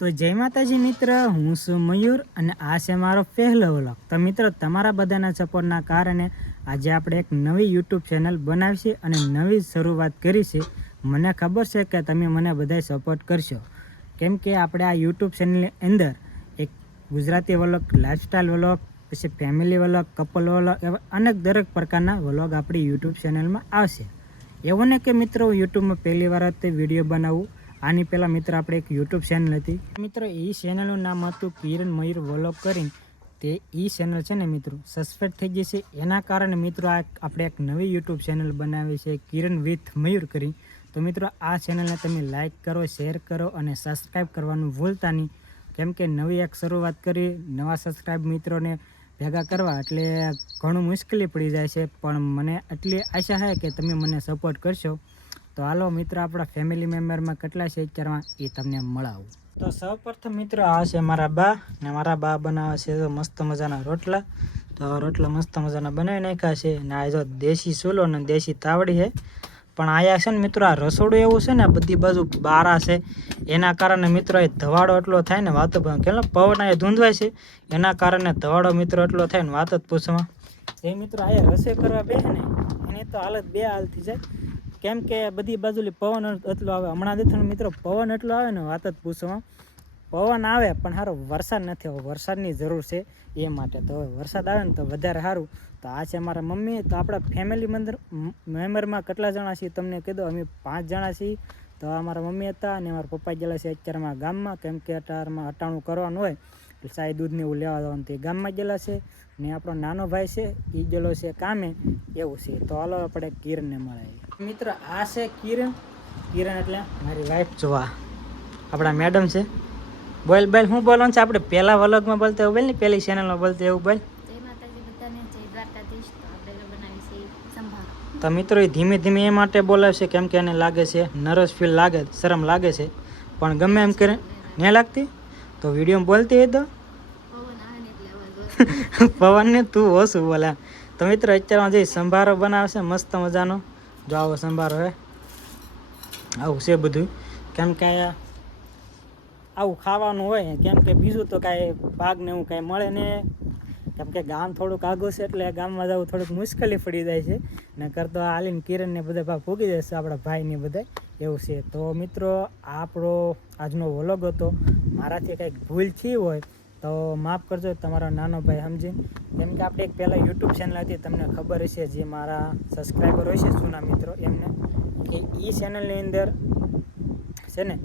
તો જય માતાજી મિત્ર, હું છું મયુર અને આ છે મારો પહેલો વ્લોગ. તો મિત્રો, તમારા બધાના સપોર્ટના કારણે આજે આપણે એક નવી યુટ્યુબ ચેનલ બનાવી છે અને નવી શરૂઆત કરી છે. મને ખબર છે કે તમે મને બધાય સપોર્ટ કરશો, કેમ કે આપણે આ યુટ્યુબ ચેનલની અંદર એક ગુજરાતી વ્લોગ, લાઇફસ્ટાઈલ વ્લોગ, પછી ફેમિલી વ્લોગ, કપલ વ્લોગ, એવા અનેક દરેક પ્રકારના વ્લોગ આપણી યુટ્યુબ ચેનલમાં આવશે. એવું ને કે મિત્રો, યુટ્યુબમાં પહેલી વાર જ વિડીયો બનાવવું. આની પહેલાં મિત્રો આપણે એક યુટ્યુબ ચેનલ હતી મિત્રો, એ ચેનલનું નામ હતું કિરણ મયુર વ્લોગ કરીને. તે ચેનલ છે ને મિત્રો સસ્પેન્ડ થઈ ગઈ છે. એના કારણે મિત્રો આપણે એક નવી યુટ્યુબ ચેનલ બનાવી છે, કિરણ વિથ મયુર કરી. તો મિત્રો, આ ચેનલને તમે લાઇક કરો, શેર કરો અને સબસ્ક્રાઈબ કરવાનું ભૂલતા નહીં, કેમ કે નવી એક શરૂઆત કરી, નવા સબસ્ક્રાઈબ મિત્રોને ભેગા કરવા એટલે ઘણું મુશ્કેલી પડી જાય છે. પણ મને એટલી આશા છે કે તમે મને સપોર્ટ કરશો. તો હાલો મિત્રો, આપણા ફેમિલી મેમ્બરમાં કેટલા છે અત્યારમાં એ તમને મળાવું. તો સૌપ્રથમ મિત્રો, આ છે મારા બા ને મારા બા બનાવે છે તો મસ્ત મજાના રોટલા. તો રોટલા મસ્ત મજાના બનાવી નાખ્યા છે. ને આ જો દેશી ચૂલો ને દેશી તાવડી છે. પણ આયા છે ને મિત્રો, આ રસોડું એવું છે ને, બધી બાજુ બારા છે. એના કારણે મિત્રો એ ધવાડો એટલો થાય ને વાતો કેટલો પવન એ ધૂંધવાય છે. એના કારણે ધવાડો મિત્રો એટલો થાય ને વાત જ પૂછવા. એ મિત્રો આયા રસોઈ કરવા બેસે ને એની તો હાલત બે હાલથી જાય, કેમ કે બધી બાજુલી પવન એટલો આવે. હમણાં દેખો મિત્રો, પવન એટલો આવે ને વાત જ પૂછવા. પવન આવે પણ સારો વરસાદ નથી આવ્યો, વરસાદની જરૂર છે એ માટે. તો વરસાદ આવે ને તો વધારે સારું. તો આ છે મારા મમ્મી. તો આપણા ફેમિલી મેમ્બરમાં કેટલા જણા છીએ તમને કહી દો, અમે 5 જણા છીએ. તો અમારા મમ્મી હતા અને મારા પપ્પા ગયેલા છે અત્યારમાં ગામમાં, કેમ કે અટાણું કરવાનું હોય એટલે ચાય દૂધને એવું લેવા જવાનું, તે ગામમાં ગયેલા છે. ને આપણો નાનો ભાઈ છે એ ગયેલો છે કામે, એવું છે. તો હાલો આપણે કિરણને મળાવીએ. મિત્રો, આ છે કિરણ. કિરણ એટલે મારી વાઈફ. જોવા આપણા મેડમ છે. બોલ બોલ, શું બોલવાનું છે આપણે? પહેલા વ્લોગમાં બોલતા એવું બોલ ને, પહેલી ચેનલમાં બોલતા એવું બોલ. તો મિત્રો, એ ધીમે ધીમે એ માટે બોલાવશે કેમ કે એને લાગે છે નર્વસ ફીલ લાગે, શરમ લાગે છે. પણ ગમે એમ કરે નહીં લાગતી તો વિડીયોમાં બોલતી હોય તો પવનને તું ઓછું બોલે. તો મિત્રો, અત્યારમાં જે સંભારો બનાવશે મસ્ત મજાનો, જો આવો સંભારો હે, આવું છે બધું. કેમ કે આવું ખાવાનું હોય, કેમ કે બીજું તો કાંઈ ભાગ ને એવું કાંઈ મળે ને, કેમ કે ગામ થોડુંક આઘું છે એટલે ગામમાં જવું થોડુંક મુશ્કેલી પડી જાય છે. ને કરતો હાલીને કિરણને બધા ભાવ ભૂગી જશે, આપણા ભાઈને બધા, એવું છે. તો મિત્રો, આપણો આજનો વ્લોગ હતો. મારાથી કંઈક ભૂલ થઈ હોય તો માફ કરજો, તમારો નાનો ભાઈ સમજીને. કેમ કે આપણે એક પહેલાં યુટ્યુબ ચેનલ હતી, તમને ખબર હશે, જે મારા સબસ્ક્રાઈબર હોય છે જૂના મિત્રો એમને, કે એ ચેનલની અંદર છે ને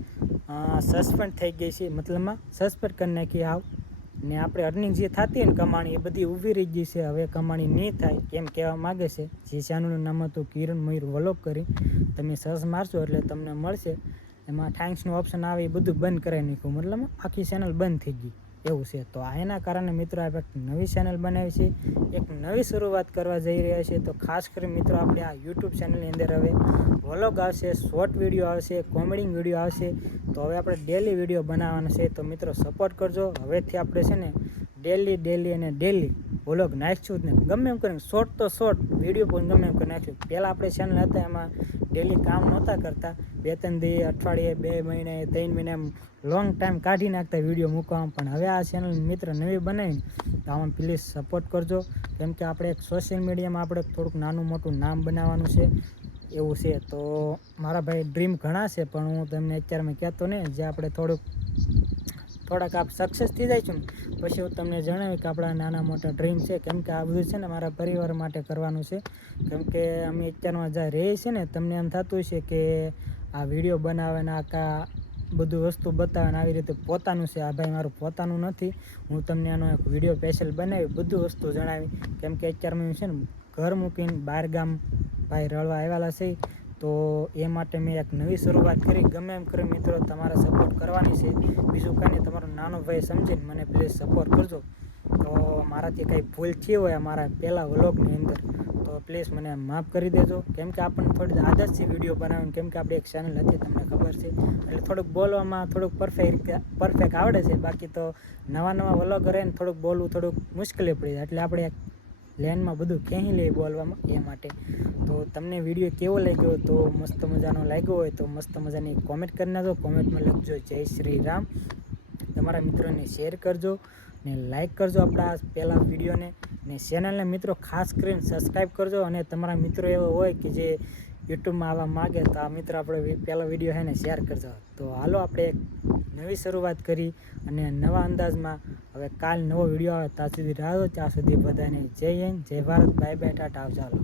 સસ્પેન્ડ થઈ ગઈ છે, મતલબમાં સસ્પેન્ડ કરી નાખી આવ. ને આપણે અર્નિંગ જે થતી હોય ને કમાણી, એ બધી ઊભી રહી ગઈ છે. હવે કમાણી નહીં થાય એમ કહેવા માગે છે. જે ચેનલનું નામ હતું કિરણ મયુર વ્લોગ કરી, તમે સર્ચ મારશો એટલે તમને મળશે. એમાં થેન્ક્સનું ઓપ્શન આવે, એ બધું બંધ કરાવી નાખ્યું, મતલબ આખી ચેનલ બંધ થઈ ગઈ, એવું છે. તો એના કારણે મિત્રો આપણે એક નવી ચેનલ બનાવી છે, એક નવી શરૂઆત કરવા જઈ રહ્યા છે. તો ખાસ કરી મિત્રો, આપણે આ યુટ્યુબ ચેનલની અંદર હવે વ્લોગ આવશે, શોર્ટ વિડીયો આવશે, કોમેડી વિડીયો આવશે. તો હવે આપણે ડેલી વિડીયો બનાવવાના છે. તો મિત્રો સપોર્ટ કરજો. હવેથી આપણે છે ને ડેલી વ્લોગ નાખીશું જ ને, ગમે એમ કરીને શોર્ટ તો શોર્ટ વિડીયો પણ ગમે એમ કરી નાખીશું. પહેલાં આપણે ચેનલ હતા એમાં ડેલી કામ નહોતા કરતા, 2-3 દી, અઠવાડિયે, 2 મહિને, 3 મહિને એમ લોંગ ટાઈમ કાઢી નાખતા વિડીયો મૂકવામાં. પણ હવે આ ચેનલ મિત્ર નવી બનાવીને તો આમાં પ્લીઝ સપોર્ટ કરજો, કેમ કે આપણે એક સોશિયલ મીડિયામાં આપણે થોડુંક નાનું મોટું નામ બનાવવાનું છે, એવું છે. તો મારા ભાઈ ડ્રીમ ઘણા છે, પણ હું તમને અત્યારે મેં કહેતો ને, જે આપણે થોડાક આપ સક્સેસ થઈ જાય છું ને પછી હું તમને જણાવ્યું કે આપણા નાના મોટા ડ્રીમ છે. કેમ કે આ બધું છે ને મારા પરિવાર માટે કરવાનું છે. કેમ કે અમે અત્યારમાં જ્યાં રહીએ છીએ ને, તમને એમ થતું છે કે આ વિડીયો બનાવે ને આખા બધું વસ્તુ બતાવે ને આવી રીતે પોતાનું છે. આ ભાઈ મારું પોતાનું નથી. હું તમને આનો એક વિડીયો સ્પેશિયલ બનાવી બધું વસ્તુ જણાવી. કેમ કે અત્યારમાં છે ને ઘર મૂકીને બહાર ગામ ભાઈ રળવા આવેલા છે. તો એ માટે મેં એક નવી શરૂઆત કરી. ગમે એમ કરી મિત્રો, તમારે સપોર્ટ કરવાની છે, બીજું કાંઈ નહીં. તમારો નાનો ભાઈ સમજીને મને પ્લીઝ સપોર્ટ કરજો. તો મારાથી કંઈ ભૂલ થઈ હોય મારા પહેલાં વ્લોગની અંદર તો પ્લીઝ મને માફ કરી દેજો. કેમ કે આપણને થોડી આદત છે વિડીયો બનાવવાની, કેમ કે આપણે એક ચેનલ હતી, તમને ખબર છે. એટલે થોડુંક બોલવામાં થોડુંક પરફેક્ટ આવડે છે. બાકી તો નવા વ્લોગર રહે ને થોડુંક બોલવું થોડુંક મુશ્કેલી પડી જાય, એટલે આપણે લેનમાં બધું ખેંચી લઈએ બોલવામાં, એ માટે. તો તમને વિડીયો કેવો લાગ્યો? તો મસ્ત મજાનો લાગ્યો હોય તો મસ્ત મજાની કોમેન્ટ કરી નાખો. કોમેન્ટમાં લખજો જય શ્રી રામ. તમારા મિત્રોને શેર કરજો ને લાઈક કરજો આપણા પહેલા વિડીયોને ને ચેનલને મિત્રો ખાસ કરીને સબસ્ક્રાઈબ કરજો. અને તમારા મિત્રો એવો હોય કે જે યુટ્યુબમાં આવવા માગે તો આ મિત્રો આપણે પહેલો વિડીયો છે ને શેર કરજો. તો હાલો આપણે એક નવી શરૂઆત કરી અને નવા અંદાજમાં હવે કાલ નવો વિડીયો આવે ત્યાં સુધી રાહ દો. ત્યાં સુધી બધાને જય હિન્દ, જય ભારત, બાય બાય, ટાટા, ચાલો.